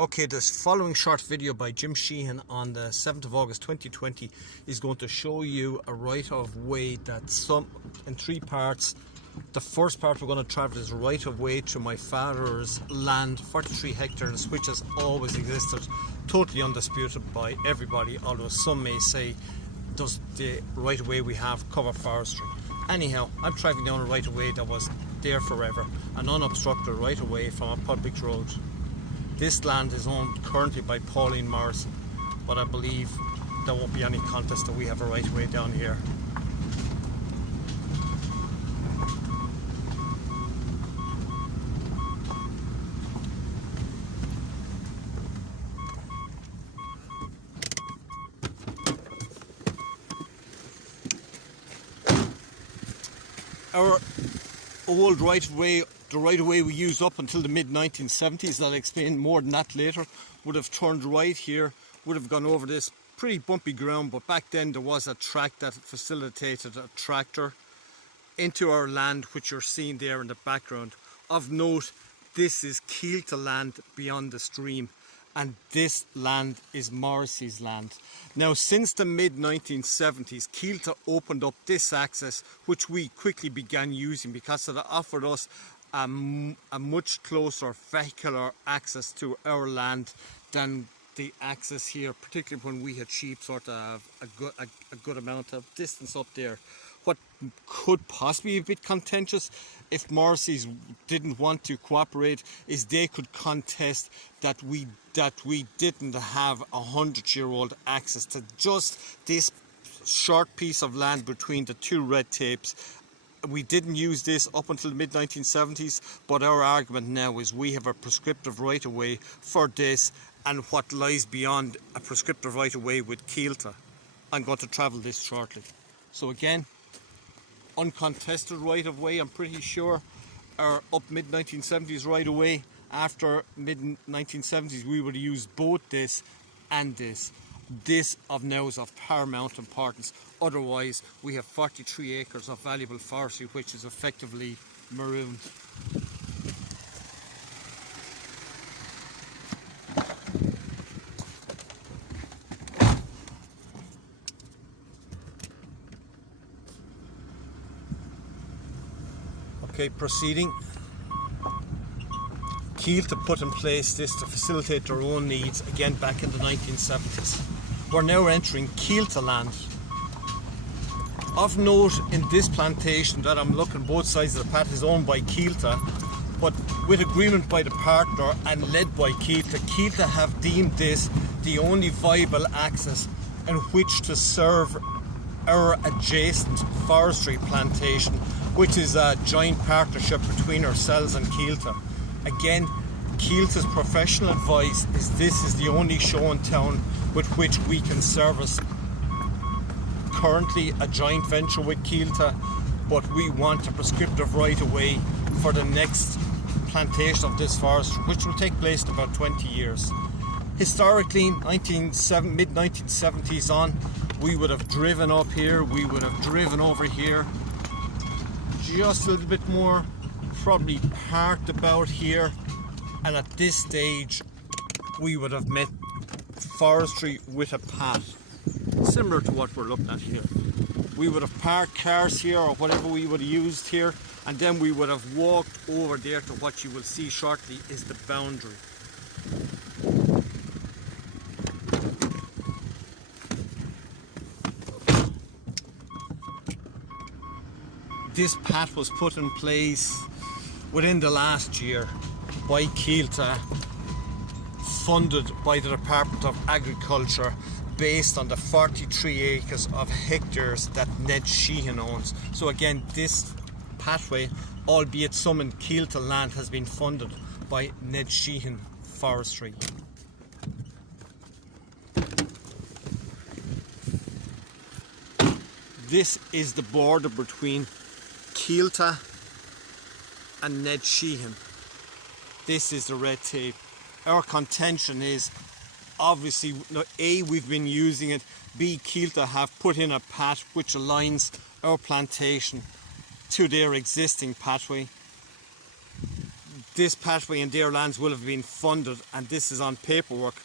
Okay, this following short video by Jim Sheehan on the 7th of August 2020 is going to show you a right of way that's in three parts. The first part we're going to travel is right of way to my father's land, 43 hectares, which has always existed, totally undisputed by everybody, although some may say, does the right of way we have cover forestry? Anyhow, I'm travelling down a right of way that was there forever, an unobstructed right of way from a public road. This land is owned currently by Pauline Morrison, but I believe there won't be any contest that we have a right of way down here. Our old right of way, the right of way we used up until the mid-1970s, I'll explain more than that later, would have turned right here, would have gone over this pretty bumpy ground, but back then there was a track that facilitated a tractor into our land, which you're seeing there in the background. Of note, this is Keelta land beyond the stream, and this land is Morrissey's land. Now, since the mid-1970s, Keelta opened up this access, which we quickly began using because it offered us a much closer vehicular access to our land than the access here, particularly when we had sheep sort of a good amount of distance up there. What could possibly be a bit contentious if Morrissey's didn't want to cooperate is they could contest that we didn't have 100-year-old access to just this short piece of land between the two red tapes. We didn't use this up until the mid-1970s, but our argument now is we have a prescriptive right-of-way for this and what lies beyond a prescriptive right-of-way with Keelta. I'm going to travel this shortly. So again, uncontested right-of-way, I'm pretty sure, our up mid-1970s right-of-way. After mid-1970s, we would use both this and this. This of now is of paramount importance. Otherwise, we have 43 acres of valuable forestry, which is effectively marooned. Okay, proceeding. Keelta put in place this to facilitate their own needs, again back in the 1970s. We're now entering Keelta land. Of note, in this plantation that I'm looking, both sides of the path is owned by Keelta, but with agreement by the partner and led by Keelta, Keelta have deemed this the only viable access in which to serve our adjacent forestry plantation, which is a joint partnership between ourselves and Keelta. Again, Keelta's professional advice is this is the only show in town with which we can service. Currently a joint venture with Keelta, but we want a prescriptive right-of-way for the next plantation of this forest, which will take place in about 20 years. Historically, mid-1970s on, we would have driven up here, we would have driven over here, just a little bit more, probably parked about here, and at this stage we would have met forestry with a path, similar to what we're looking at here. We would have parked cars here or whatever we would have used here, and then we would have walked over there to what you will see shortly is the boundary. This path was put in place within the last year by Keelta, funded by the Department of Agriculture, based on the 43 acres of hectares that Ned Sheehan owns. So again, this pathway, albeit some in Keelta land, has been funded by Ned Sheehan Forestry. This is the border between Keelta and Ned Sheehan. This is the red tape. Our contention is, obviously, A, we've been using it, B, Keelta have put in a path which aligns our plantation to their existing pathway. this pathway in their lands will have been funded, and this is on paperwork,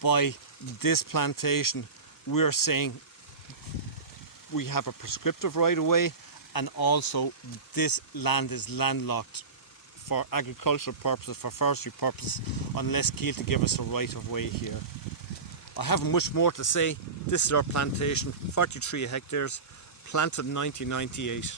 by this plantation. We're saying we have a prescriptive right of way, and also this land is landlocked for agricultural purposes, for forestry purposes, unless Keelty give us a right of way here. I haven't much more to say. This is our plantation, 43 hectares, planted in 1998.